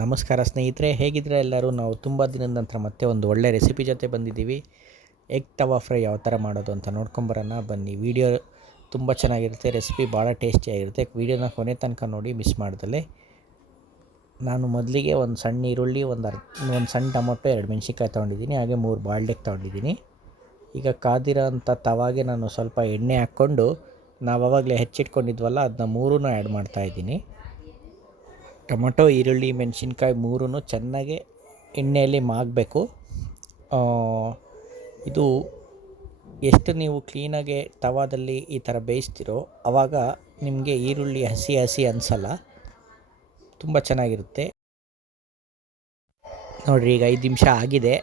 ನಮಸ್ಕಾರ ಸ್ನೇಹಿತರೆ, ಹೇಗಿದ್ರೆ ಎಲ್ಲರೂ. ನಾವು ತುಂಬ ದಿನದ ನಂತರ ಮತ್ತೆ ಒಂದು ಒಳ್ಳೆ ರೆಸಿಪಿ ಜೊತೆ ಬಂದಿದ್ದೀವಿ. ಎಗ್ ತವಾ ಫ್ರೈ ಯಾವ ಥರ ಮಾಡೋದು ಅಂತ ನೋಡ್ಕೊಂಬರೋಣ ಬನ್ನಿ. ವಿಡಿಯೋ ತುಂಬ ಚೆನ್ನಾಗಿರುತ್ತೆ, ರೆಸಿಪಿ ಭಾಳ ಟೇಸ್ಟಿಯಾಗಿರುತ್ತೆ. ವೀಡಿಯೋನ ಕೊನೆ ತನಕ ನೋಡಿ ಮಿಸ್ ಮಾಡ್ದಲೆ. ನಾನು ಮೊದಲಿಗೆ ಒಂದು ಸಣ್ಣ ಈರುಳ್ಳಿ, ಒಂದು ಸಣ್ಣ ಟೊಮೊಟೊ, 2 ಮೆಣಸಿನ್ಕಾಯಿ ತೊಗೊಂಡಿದ್ದೀನಿ. ಹಾಗೆ 3 ಬಾಳ್ಡೆಗ್ ತೊಗೊಂಡಿದ್ದೀನಿ. ಈಗ ಕಾದಿರೋ ಅಂಥ ತವಾಗೆ ನಾನು ಸ್ವಲ್ಪ ಎಣ್ಣೆ ಹಾಕ್ಕೊಂಡು ನಾವು ಆವಾಗಲೇ ಹೆಚ್ಚಿಟ್ಕೊಂಡಿದ್ವಲ್ಲ ಅದನ್ನ ಮೂರೂ ಆ್ಯಡ್ ಮಾಡ್ತಾಯಿದ್ದೀನಿ. ಟೊಮೊಟೊ, ಈರುಳ್ಳಿ, ಮೆಣಸಿನ್ಕಾಯಿ ಮೂರೂ ಚೆನ್ನಾಗಿ ಎಣ್ಣೆಯಲ್ಲಿ ಮಾಗಬೇಕು. ಇದು ಎಷ್ಟು ನೀವು ಕ್ಲೀನಾಗೆ ತವಾದಲ್ಲಿ ಈ ಥರ ಬೇಯಿಸ್ತಿರೋ ಆವಾಗ ನಿಮಗೆ ಈರುಳ್ಳಿ ಹಸಿ ಅನಿಸಲ್ಲ, ತುಂಬ ಚೆನ್ನಾಗಿರುತ್ತೆ. ನೋಡಿರಿ, ಈಗ 5 ನಿಮಿಷ ಆಗಿದೆ.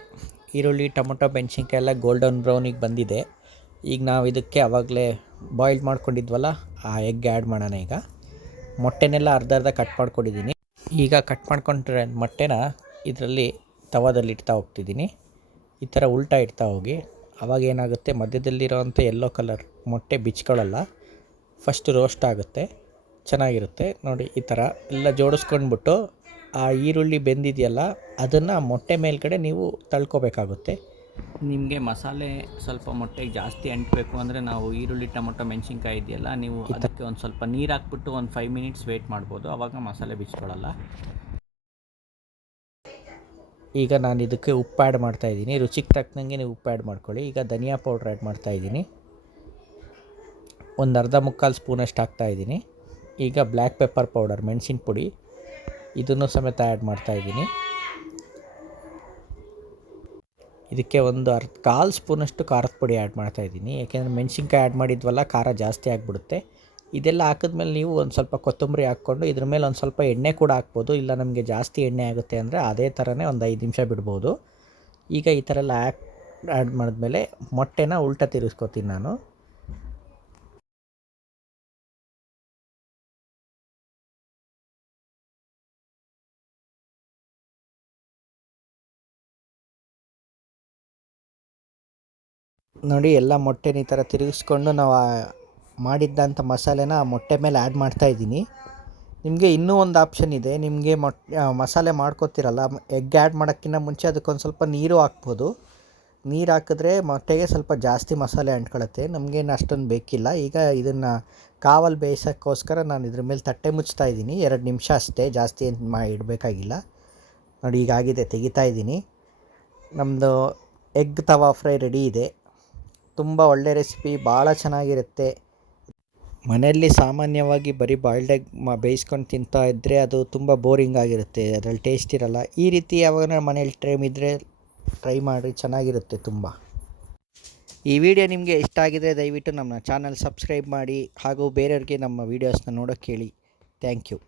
ಈರುಳ್ಳಿ, ಟೊಮೊಟೊ, ಮೆಣಸಿನ್ಕಾಯಿ ಎಲ್ಲ ಗೋಲ್ಡನ್ ಬ್ರೌನಿಗೆ ಬಂದಿದೆ. ಈಗ ನಾವು ಇದಕ್ಕೆ ಆವಾಗಲೇ ಬಾಯ್ಲ್ ಮಾಡ್ಕೊಂಡಿದ್ವಲ್ಲ ಆ ಎಗ್ ಆ್ಯಡ್ ಮಾಡೋಣ. ಈಗ ಮೊಟ್ಟೆನೆಲ್ಲ ಅರ್ಧ ಕಟ್ ಮಾಡ್ಕೊಂಡಿದ್ದೀನಿ. ಈಗ ಕಟ್ ಮಾಡ್ಕೊಂಡ್ರೆ ಮೊಟ್ಟೆನ ಇದರಲ್ಲಿ ತವಾದಲ್ಲಿ ಇಡ್ತಾ ಹೋಗ್ತಿದ್ದೀನಿ. ಈ ಥರ ಉಲ್ಟಾ ಇಡ್ತಾ ಹೋಗಿ. ಆವಾಗ ಏನಾಗುತ್ತೆ, ಮಧ್ಯದಲ್ಲಿರೋವಂಥ ಯೆಲ್ಲೋ ಕಲರ್ ಮೊಟ್ಟೆ ಬಿಚ್ಕೊಳ್ಳಲ್ಲ, ಫಸ್ಟ್ ರೋಸ್ಟ್ ಆಗುತ್ತೆ, ಚೆನ್ನಾಗಿರುತ್ತೆ. ನೋಡಿ, ಈ ಥರ ಎಲ್ಲ ಜೋಡಿಸ್ಕೊಂಡ್ಬಿಟ್ಟು ಆ ಈರುಳ್ಳಿ ಬೆಂದಿದೆಯಲ್ಲ ಅದನ್ನು ಮೊಟ್ಟೆ ಮೇಲ್ಗಡೆ ನೀವು ತಳ್ಕೊಬೇಕಾಗುತ್ತೆ. ನಿಮಗೆ ಮಸಾಲೆ ಸ್ವಲ್ಪ ಮೊಟ್ಟೆಗೆ ಜಾಸ್ತಿ ಅಂಟಬೇಕು ಅಂದರೆ ನಾವು ಈರುಳ್ಳಿ, ಟೊಮೊಟೊ, ಮೆಣಸಿನ್ಕಾಯಿ ಇದೆಯಲ್ಲ, ನೀವು ಅದಕ್ಕೆ ಒಂದು ಸ್ವಲ್ಪ ನೀರು ಹಾಕ್ಬಿಟ್ಟು ಒಂದು 5 ಮಿನಿಟ್ಸ್ ವೆಯ್ಟ್ ಮಾಡ್ಬೋದು, ಆವಾಗ ಮಸಾಲೆ ಬಿಚ್ಕೊಳ್ಳಲ್ಲ. ಈಗ ನಾನು ಇದಕ್ಕೆ ಉಪ್ಪು ಆ್ಯಡ್ ಮಾಡ್ತಾಯಿದ್ದೀನಿ. ರುಚಿಗೆ ತಕ್ಕನಂಗೆ ನೀವು ಉಪ್ಪು ಆ್ಯಡ್ ಮಾಡ್ಕೊಳ್ಳಿ. ಈಗ ಧನಿಯಾ ಪೌಡ್ರ್ ಆ್ಯಡ್ ಮಾಡ್ತಾಯಿದ್ದೀನಿ, ಒಂದು ಅರ್ಧ ಮುಕ್ಕಾಲು ಸ್ಪೂನಷ್ಟು ಹಾಕ್ತಾಯಿದ್ದೀನಿ. ಈಗ ಬ್ಲ್ಯಾಕ್ ಪೆಪ್ಪರ್ ಪೌಡರ್, ಮೆಣಸಿನ ಪುಡಿ, ಇದನ್ನು ಸಮೇತ ಆ್ಯಡ್ ಮಾಡ್ತಾಯಿದ್ದೀನಿ. ಇದಕ್ಕೆ ಒಂದು ಕಾಲು ಸ್ಪೂನಷ್ಟು ಖಾರದ ಪುಡಿ ಆ್ಯಡ್ ಮಾಡ್ತಾಯಿದ್ದೀನಿ, ಯಾಕೆಂದರೆ ಮೆಣಸಿನ್ಕಾಯಿ ಆ್ಯಡ್ ಮಾಡಿದ್ವಲ್ಲ, ಖಾರ ಜಾಸ್ತಿ ಆಗಿಬಿಡುತ್ತೆ. ಇದೆಲ್ಲ ಹಾಕಿದ್ಮೇಲೆ ನೀವು ಒಂದು ಸ್ವಲ್ಪ ಕೊತ್ತಂಬರಿ ಹಾಕ್ಕೊಂಡು ಇದ್ರ ಮೇಲೆ ಒಂದು ಸ್ವಲ್ಪ ಎಣ್ಣೆ ಕೂಡ ಹಾಕ್ಬೋದು. ಇಲ್ಲ ನಮಗೆ ಜಾಸ್ತಿ ಎಣ್ಣೆ ಆಗುತ್ತೆ ಅಂದರೆ ಅದೇ ಥರನೇ ಒಂದು 5 ನಿಮಿಷ ಬಿಡ್ಬೋದು. ಈಗ ಈ ಥರ ಎಲ್ಲ ಆ್ಯಡ್ ಮಾಡಿದ್ಮೇಲೆ ಮೊಟ್ಟೆನ ಉಲ್ಟಾ ತಿರುಗಿಸ್ಕೊತೀನಿ ನಾನು. ನೋಡಿ, ಎಲ್ಲ ಮೊಟ್ಟೆನ ಈ ಥರ ತಿರುಗಿಸ್ಕೊಂಡು ನಾವು ಮಾಡಿದ್ದಂಥ ಮಸಾಲೆನ ಆ ಮೊಟ್ಟೆ ಮೇಲೆ ಆ್ಯಡ್ ಮಾಡ್ತಾಯಿದ್ದೀನಿ. ನಿಮಗೆ ಇನ್ನೂ ಒಂದು ಆಪ್ಷನ್ ಇದೆ. ನಿಮಗೆ ಮಸಾಲೆ ಮಾಡ್ಕೊತಿರಲ್ಲ, ಎಗ್ ಆ್ಯಡ್ ಮಾಡೋಕ್ಕಿಂತ ಮುಂಚೆ ಅದಕ್ಕೊಂದು ಸ್ವಲ್ಪ ನೀರು ಹಾಕ್ಬೋದು. ನೀರು ಹಾಕಿದ್ರೆ ಮೊಟ್ಟೆಗೆ ಸ್ವಲ್ಪ ಜಾಸ್ತಿ ಮಸಾಲೆ ಅಂಟ್ಕೊಳ್ಳುತ್ತೆ, ನಮಗೇನು ಅಷ್ಟೊಂದು ಬೇಕಿಲ್ಲ. ಈಗ ಇದನ್ನು ಕಾವಲ್ಲಿ ಬೇಯಿಸೋಕ್ಕೋಸ್ಕರ ನಾನು ಇದ್ರ ಮೇಲೆ ತಟ್ಟೆ ಮುಚ್ತಾಯಿದ್ದೀನಿ. 2 ನಿಮಿಷ ಅಷ್ಟೇ, ಜಾಸ್ತಿ ಏನು ಇಡಬೇಕಾಗಿಲ್ಲ. ನೋಡಿ, ಈಗ ಆಗಿದೆ, ತೆಗಿತಾಯಿದ್ದೀನಿ. ನಮ್ಮದು ಎಗ್ ತವಾ ಫ್ರೈ ರೆಡಿ ಇದೆ. ತುಂಬ ಒಳ್ಳೆ ರೆಸಿಪಿ, ಭಾಳ ಚೆನ್ನಾಗಿರುತ್ತೆ. ಮನೆಯಲ್ಲಿ ಸಾಮಾನ್ಯವಾಗಿ ಬರೀ ಬಾಯ್ಲ್ಡ್ ಎಗ್ ಬೇಯಿಸ್ಕೊಂಡು ತಿಂತಾ ಇದ್ದರೆ ಅದು ತುಂಬ ಬೋರಿಂಗ್ ಆಗಿರುತ್ತೆ, ಅದರಲ್ಲಿ ಟೇಸ್ಟ್ ಇರಲ್ಲ. ಈ ರೀತಿ ಯಾವಾಗ ಮನೇಲಿ ಟ್ರೈ ಮಾಡಿ, ಚೆನ್ನಾಗಿರುತ್ತೆ ತುಂಬ. ಈ ವಿಡಿಯೋ ನಿಮಗೆ ಇಷ್ಟ ಆಗಿದೆ ದಯವಿಟ್ಟು ನಮ್ಮ ಚಾನಲ್ ಸಬ್ಸ್ಕ್ರೈಬ್ ಮಾಡಿ, ಹಾಗೂ ಬೇರೆಯವ್ರಿಗೆ ನಮ್ಮ ವೀಡಿಯೋಸ್ನ ನೋಡೋಕ್ಕೆ ಹೇಳಿ. Thank you.